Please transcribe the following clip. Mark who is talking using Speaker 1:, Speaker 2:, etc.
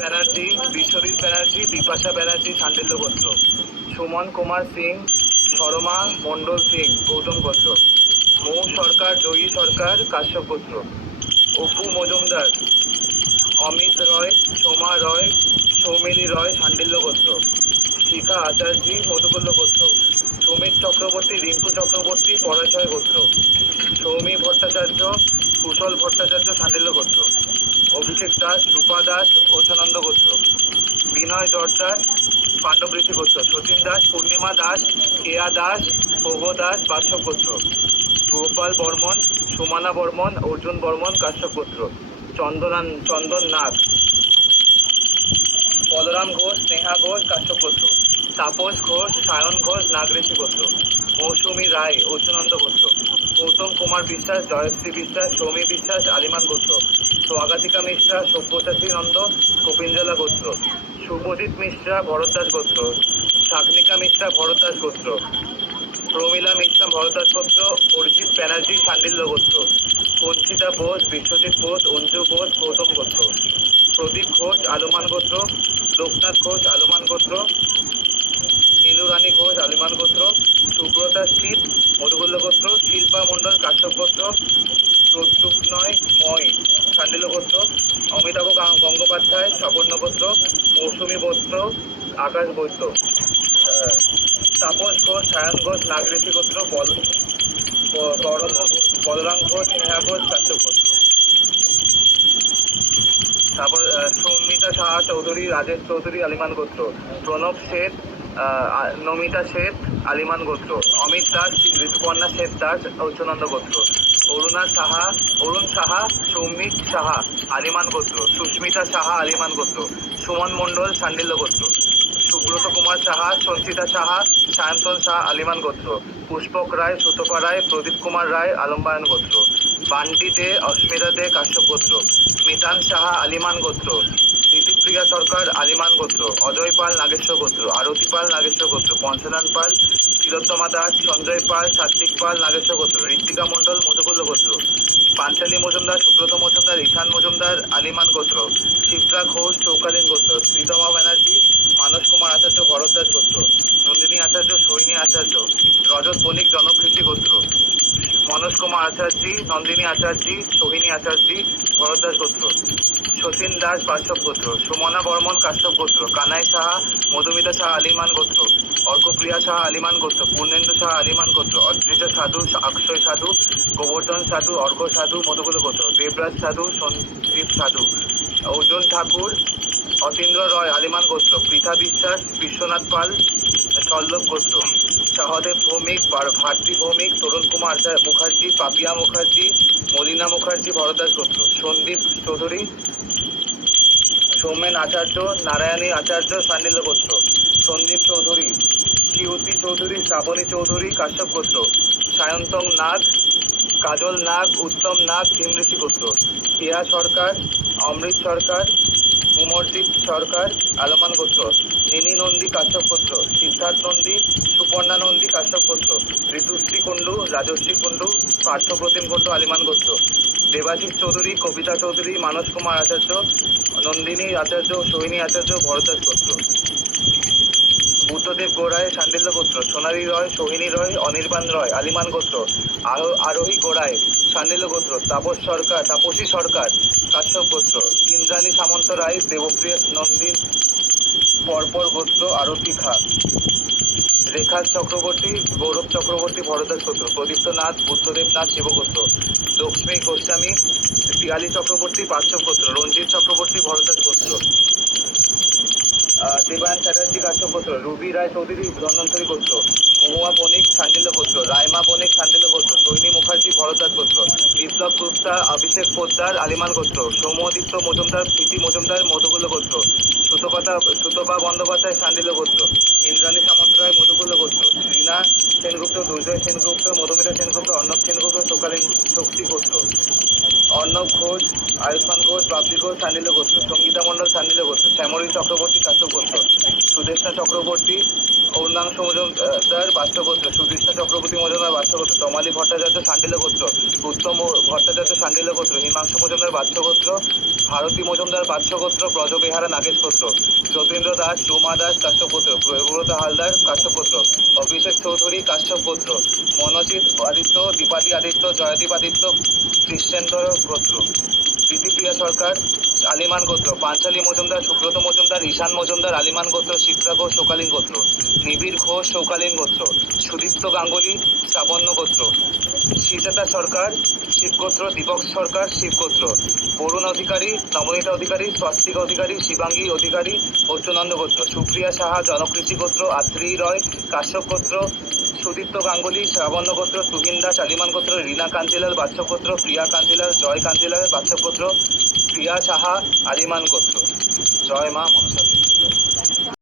Speaker 1: ব্যানার্জি, বিশ্বজিৎ ব্যানার্জি, বিপাশা ব্যানার্জি, সান্ডিল্য গোত্র সুমন কুমার সিং, শর্মা মণ্ডল সিং, গৌতম গোত্র মৌ সরকার, জয়ী সরকার, কাশ্যপ গোত্র অপু মজুমদার, অমিত রয়, সোমা রয়, সৌমিনী রয়, সান্ডিল্য গোত্র শিখা আচার্যি, মধুকুল্ল গোত্র সুমিত চক্রবর্তী, রিঙ্কু চক্রবর্তী, পরাশয় গোত্র সৌমি ভট্টাচার্য, কুশল ভট্টাচার্য, সান্ডিল্য অভিষেক দাস, রূপা দাস ওচানন্দ গোত্র বিনয় জর্দার পাণ্ডব ঋষি গোত্র সতীন দাস, পূর্ণিমা দাস, কেয়া দাস, প্রভ দাস বাদশব গোত্র গোপাল বর্মন সুমানা বর্মন, অর্জুন বর্মন, কাশ্যপ গোত্র চন্দনান, চন্দন নাগ। বলরাম ঘোষ, স্নেহা ঘোষ, কাশ্যপ গোত্র তাপস ঘোষ, সায়ন ঘোষ নাগরেশী গোত্র মৌসুমী রায়, অর্জুনন্দ গোত্র গৌতম কুমার বিশ্বাস, জয়শ্রী বিশ্বাস, সৌমি বিশ্বাস, আলিমান গোত্র স্বাগতিকা মিশ্রা, সব্যসাচী নন্দ কপিঞ্জলা গোত্র শুভজিৎ মিশ্রা ভরদ্বাস গোত্র শাকনিকা মিশ্রা ভরদ্বাস গোত্র প্রমীলা মিশ্রা ভরদ্বাস গোত্র অরিজিৎ ব্যানার্জি, সান্ডিল্য গোত্র কঞ্চিতা বোস, বিশ্বজিৎ বোস, অঞ্জু বোস, গৌতম গোত্র প্রদীপ ঘোষ, আলমান গোত্র লোকনাথ ঘোষ, আলমান গোত্র নীলুরানী ঘোষ আলিমান গোত্র সুব্রতা শীত মধুগুল্ল গোত্র শিল্পা মণ্ডল কাশ্যপ গোত্র প্রদ্যুম্নয় ময় সান্ডিল্য গোত্র অমিতাভ গঙ্গোপাধ্যায় স্বপর্ণ গোত্র মৌসুমী গোত্র, আকাশ বৈদ্য। তাপস ঘোষ, সায়ন ঘোষ নাগরেশী গোত্র, বল ব- বরম বলরাম ঘোষ, স্নেহা ঘোষ কাশ্যপ গোত্র তারপর সৌমিতা সাহা চৌধুরী, রাজেশ চৌধুরী, আলিমান গোত্র। প্রণব শেঠ নমিতা শেঠ আলিমান গোত্র, অমিত দাস, ঋতুপর্ণা শেঠ দাস ঐশ্বনন্দ গোত্র, অরুণা সাহা, অরুণ সাহা সৌমিক সাহা, আলিমান গোত্র, সুস্মিতা সাহা, আলিমান গোত্র, সুমন মণ্ডল, সান্ডিল্য গোত্র, সুব্রত কুমার সাহা, সঞ্চিতা সাহা, সায়ন্তন সাহা, আলিমান গোত্র, পুষ্পক রায়, সুতপা রায়, প্রদীপ কুমার রায়, আলম্বায়ন গোত্র, বান্টি দে অস্মিতা দে, কাশ্যপ গোত্র, মিতান সাহা, আলিমান গোত্র দিদিপ্রিয়া সরকার, আলিমান গোত্র, অজয় পাল, নাগেশ্বর গোত্র, আরতি পাল, নাগেশ্বর গোত্র, পঞ্চনান পাল, তিলোত্তমা দাস, সঞ্জয় পাল, সাত্বিক পাল, নাগেশ্বর গোত্র, ঋত্বিকা মণ্ডল, মধুকুল্ল গোত্র, পাঞ্চালী মজুমদার, সুব্রত মজুমদার, ঈশান মজুমদার, আলিমান গোত্র শিপ্রা ঘোষ, চৌকালীন গোত্র শ্রীতমা ব্যানার্জি, মানস কুমার আচার্য ভরদ্বাস গোত্র, নন্দিনী আচার্য সৈনী আচার্য, রজত বণিক জনকৃষি গোত্র মনোজ কুমার আচার্যি, নন্দিনী আচার্যি, সোহিনী আচার্যি ভরদ্বাস গোত্র সচিন দাস বাসব গোত্র, সুমনা বর্মন কাশ্যপ গোত্র, কানাই সাহা, মধুমিতা সাহা আলিমান গোত্র, অর্কপ্রিয়া সাহা আলিমান গোত্র, পূর্ণেন্দু সাহা আলিমান গোত্র, অদ্রিজা সাধু অক্ষয় সাধু, গোবর্ধন সাধু অর্ঘ সাধু মধুকুল গোত্র, দেবরাজ সাধু সঞ্জীব সাধু, অর্জুন ঠাকুর, অতীন্দ্র রয় আলিমান গোত্র, পৃথা বিশ্বাস, বিশ্বনাথ পাল শল্লভ গোত্র। সহদেব ভৌমিক বার- ভারতী ভৌমিক তরুণ কুমার মুখার্জি, পাপিয়া মুখার্জি, মলিনা মুখার্জি ভরদাস গোত্র। সন্দীপ চৌধুরী, সৌমেন আচার্য, নারায়ণী আচার্য সান্ডিল্য গোত্র। সন্দীপ চৌধুরী চিউতি চৌধুরী, শ্রাবণী চৌধুরী, কাশ্যপ গোত্র। সায়ন্তং নাগ, কাজল নাগ, উত্তম নাগ ভীমঋষি গোত্র। কেয়া সরকার, অমৃত সরকার কুমরজিৎ সরকার, আলমান গোত্র, নিনি নন্দী কাশ্যপ গোত্র, সিদ্ধার্থ নন্দী, সুপর্ণা নন্দী কাশ্যপ গোত্র, ঋতুশ্রী কুণ্ডু, রাজশ্রী কুণ্ডু, পার্থপ্রতিম কুণ্ডু আলিমান গোত্র। দেবাশিস চৌধুরী, কবিতা চৌধুরী, মানস কুমার আচার্য, নন্দিনী আচার্য, সোহিনী আচার্য ভরদাস গোত্র। বুদ্ধদেব গোড়ায় সান্ডিল্য গোত্র, সোনালী রয়, সোহিনী রয়, অনির্বাণ রয়, আলিমান গোত্র। আরো- আরোহী গোড়ায় সান্ডিল্য গোত্র, তাপস সরকার, তাপসী সরকার, কাশ্যপ গোত্র। ইন্দ্রাণী সামন্ত রায় দেবপ্রিয় নন্দী পরপর গোত্র, আরতি খা রেখা চক্রবর্তী, গৌরব চক্রবর্তী ভরদাস গোত্র প্রদীপ্ত নাথ বুদ্ধদেব নাথ, শিবগোত্র, লক্ষ্মী, গোস্বামী, পিয়ালি চক্রবর্তী বাস্তব গোত্র, রঞ্জিত চক্রবর্তী ভরদাস গোত্র। দেবায়ন চ্যাটার্জি, কাশ্যপ গোত্র, রুবি রায় চৌধুরী, ধন্বন্তরী গোত্র, মহুয়া বণিক সান্ডিল্য গোত্র রায়মা বণিক সান্ডিল্য গোত্র সৈনী মুখার্জি ভরদ্বাজ গোত্র বিপ্লব অভিষেক পোদ্দার আলিমান গোত্র সৌমদিত্য মজুমদার, প্রীতি মজুমদার, মধুকুল গোত্র সুতপতা সুতপা বন্দ্যোপাধ্যায়, সান্ডিল্য গোত্র, ইন্দ্রাণী সামন্তরায়, মধুকুল গোত্র রীনা সেনগুপ্ত, দুর্জয় সেনগুপ্ত, মধুমিতা সেনগুপ্ত, অর্ণব সেনগুপ্ত সোকালীন শক্তি গোত্র, অর্ণব ঘোষ, আয়ুষ্মান ঘোষ বাবলি ঘোষ, সান্ডিল্য গোত্র, সঙ্গীতা মণ্ডল, সান্ডিল্য গোত্র, শ্যামলী চক্রবর্তী কাশ্যপ গোত্র, সুদেষ্ণা চক্রবর্তী অরুণাংশ মজুমদার বাস্যগোত্র সুদৃষ্ণা চক্রবর্তী মজুমদার বাস্যগোত্র তমালী ভট্টাচার্য সান্ডিল্য গোত্র উত্তম ভট্টাচার্য সান্ডিল্য গোত্র হিমাংশু মজুমদার বাস্যগোত্র ভারতী মজুমদার বাৎস গোত্র ব্রজবিহারা নাগেশ গোত্র যতীন্দ্র দাস রুমা দাস কাশ্যপ গোত্র প্রভুব্রত হালদার কাশ্যপ গোত্র অভিষেক চৌধুরী কাশ্যপ গোত্র মনোজিৎ আদিত্য, দীপালি আদিত্য, জয়দীপ আদিত্য, কৃষ্ণেন্দ্র গোত্র প্রীতিপ্রিয়া সরকার আলিমান গোত্র, পাঞ্চালী মজুমদার, সুব্রত মজুমদার, ঈশান মজুমদার আলিমান গোত্র শিপ্রা ঘোষ, শোকালীন গোত্র, নিবিড় ঘোষ, শোকালীন গোত্র, সুদীপ্ত গাঙ্গুলি শ্রাবণ্য গোত্র শ্রীচেতা সরকার শিবগোত্র দীপক সরকার শিবগোত্র বরুণ অধিকারী, নবনীতা অধিকারী, স্বস্তিকা অধিকারী, শিবাঙ্গী অধিকারী, অর্জুনন্দ গোত্র, সুপ্রিয়া সাহা, জনকৃষি গোত্র আত্রি রয়, কাশ্যপ গোত্র, সুদীপ্ত গাঙ্গুলি শ্রাবণ্য গোত্র, তুহিন দাস আলিমান গোত্র, রীনা কাঞ্জিলাল, বাচ্চক গোত্র, প্রিয়া কাঞ্জিলাল, জয় কাঞ্জিলাল, বাচ্চক গোত্র প্রিয়া সাহা আলিমান গোত্র জয় মা মনসা।